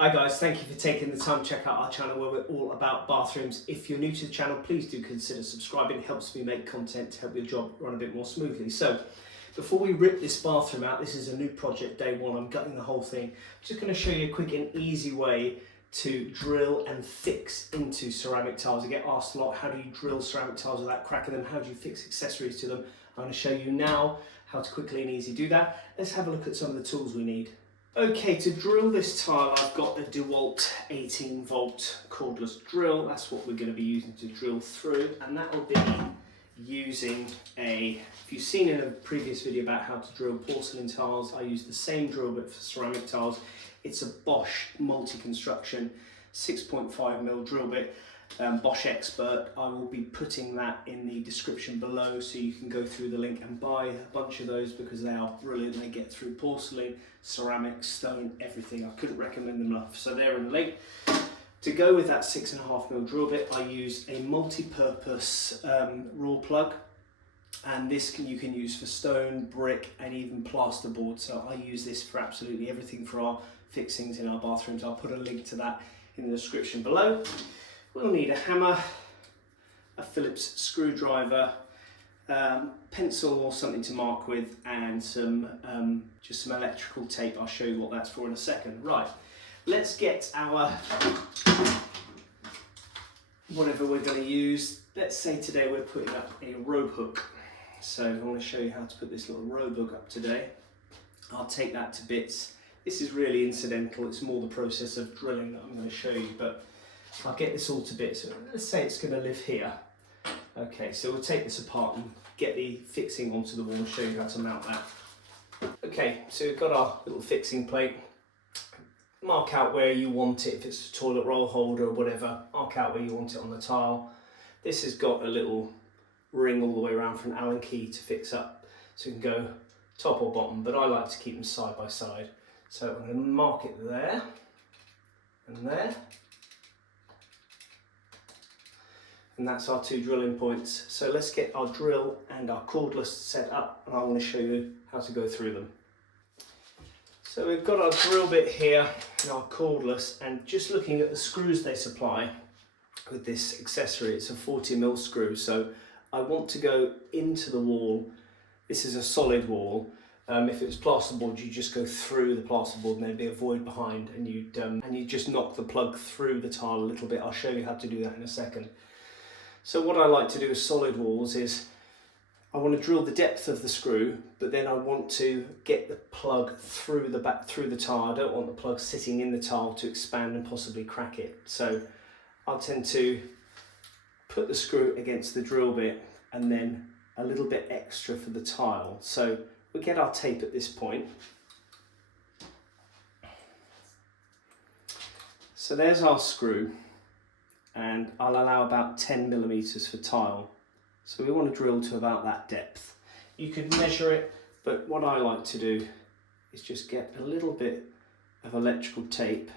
Hi guys, thank you for taking the time to check out our channel where we're all about bathrooms. If you're new to the channel, please do consider subscribing. It helps me make content to help your job run a bit more smoothly. So, before we rip this bathroom out, this is a new project, day one. I'm gutting the whole thing. I'm just going to show you a quick and easy way to drill and fix into ceramic tiles. I get asked a lot, how do you drill ceramic tiles without cracking them? How do you fix accessories to them? I'm going to show you now how to quickly and easy do that. Let's have a look at some of the tools we need. Okay, to drill this tile, I've got a DeWalt 18 volt cordless drill. That's what we're going to be using to drill through, and that will be using if you've seen in a previous video about how to drill porcelain tiles, I use the same drill bit for ceramic tiles. It's a Bosch multi-construction 6.5mm drill bit, Bosch Expert. I will be putting that in the description below so you can go through the link and buy a bunch of those because they are brilliant. They get through porcelain, ceramic, stone, everything. I couldn't recommend them enough. So they're in the link. To go with that 6.5mm drill bit, I use a multi-purpose raw plug, and this you can use for stone, brick, and even plasterboard. So I use this for absolutely everything for our fixings in our bathrooms. I'll put a link to that in the description below. We'll need a hammer, a Phillips screwdriver, pencil or something to mark with, and just some electrical tape. I'll show you what that's for in a second. Right, let's get our whatever we're going to use. Let's say today we're putting up a rope hook. So I want to show you how to put this little rope hook up today. I'll take that to bits. This is really incidental. It's more the process of drilling that I'm going to show you, but I'll get this all to bits. Let's say it's going to live here. Okay, so we'll take this apart and get the fixing onto the wall and show you how to mount that. Okay, so we've got our little fixing plate. Mark out where you want it. If it's a toilet roll holder or whatever, mark out where you want it on the tile. This has got a little ring all the way around for an Allen key to fix up, so you can go top or bottom, but I like to keep them side by side. So I'm going to mark it there and there. And that's our two drilling points. So let's get our drill and our cordless set up, and I want to show you how to go through them. So we've got our drill bit here and our cordless, and just looking at the screws they supply with this accessory, it's a 40mm screw. So I want to go into the wall. This is a solid wall. If it was plasterboard, you just go through the plasterboard and there'd be a void behind, and you'd just knock the plug through the tile a little bit. I'll show you how to do that in a second. So what I like to do with solid walls is I want to drill the depth of the screw, but then I want to get the plug through the tile. I don't want the plug sitting in the tile to expand and possibly crack it. So I'll tend to put the screw against the drill bit and then a little bit extra for the tile. So we get our tape at this point. So there's our screw, and I'll allow about 10mm for tile. So we want to drill to about that depth. You could measure it, but what I like to do is just get a little bit of electrical tape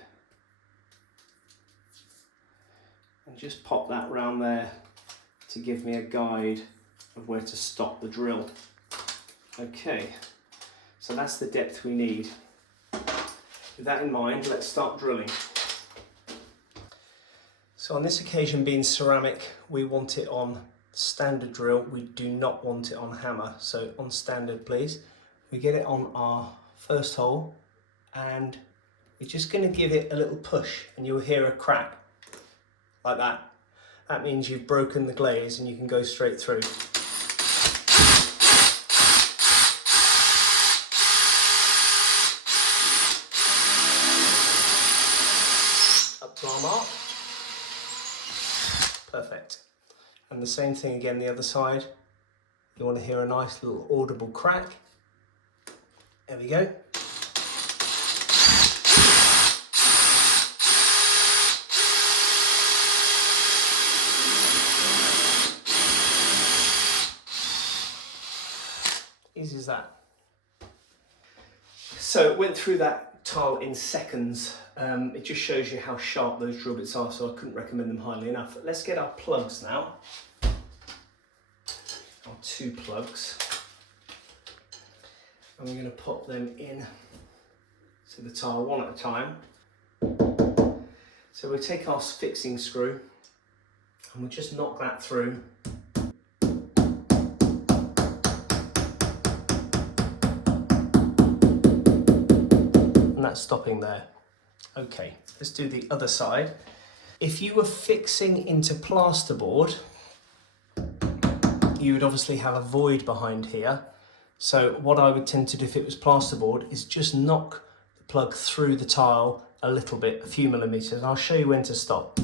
and just pop that round there to give me a guide of where to stop the drill. Okay, so that's the depth we need. With that in mind, let's start drilling. So on this occasion, being ceramic, we want it on standard drill. We do not want it on hammer. So on standard, please. We get it on our first hole, and we're just going to give it a little push, and you'll hear a crack like that. That means you've broken the glaze and you can go straight through. Up to our mark. Perfect. And the same thing again the other side. You want to hear a nice little audible crack. There we go. Easy as that. So it went through that tile in seconds. It just shows you how sharp those drill bits are, so I couldn't recommend them highly enough. Let's get our plugs now. Our two plugs. And we're going to pop them in to the tile one at a time. So we'll take our fixing screw and we'll just knock that through. And that's stopping there. Okay, let's do the other side. If you were fixing into plasterboard, you would obviously have a void behind here. So what I would tend to do if it was plasterboard is just knock the plug through the tile a little bit, a few millimeters, and I'll show you when to stop.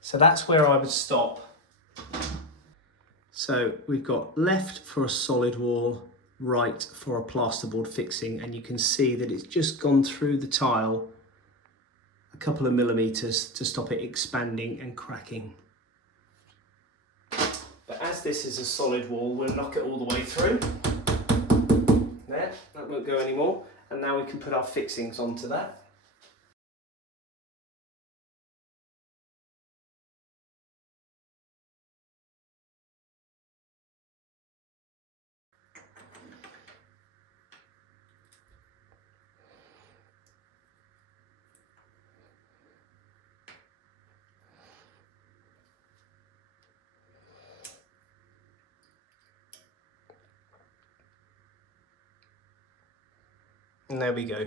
So that's where I would stop. So we've got left for a solid wall, right for a plasterboard fixing, and you can see that it's just gone through the tile a couple of millimeters to stop it expanding and cracking. But as this is a solid wall, we'll knock it all the way through. There, that won't go anymore. And now we can put our fixings onto that. And there we go.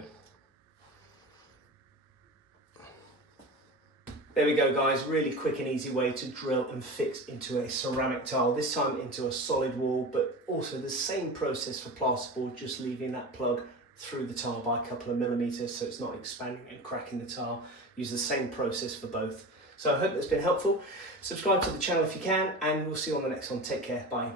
There we go, guys, really quick and easy way to drill and fix into a ceramic tile, this time into a solid wall, but also the same process for plasterboard, just leaving that plug through the tile by a couple of millimeters so it's not expanding and cracking the tile. Use the same process for both. So I hope that's been helpful. Subscribe to the channel if you can, and we'll see you on the next one. Take care, bye.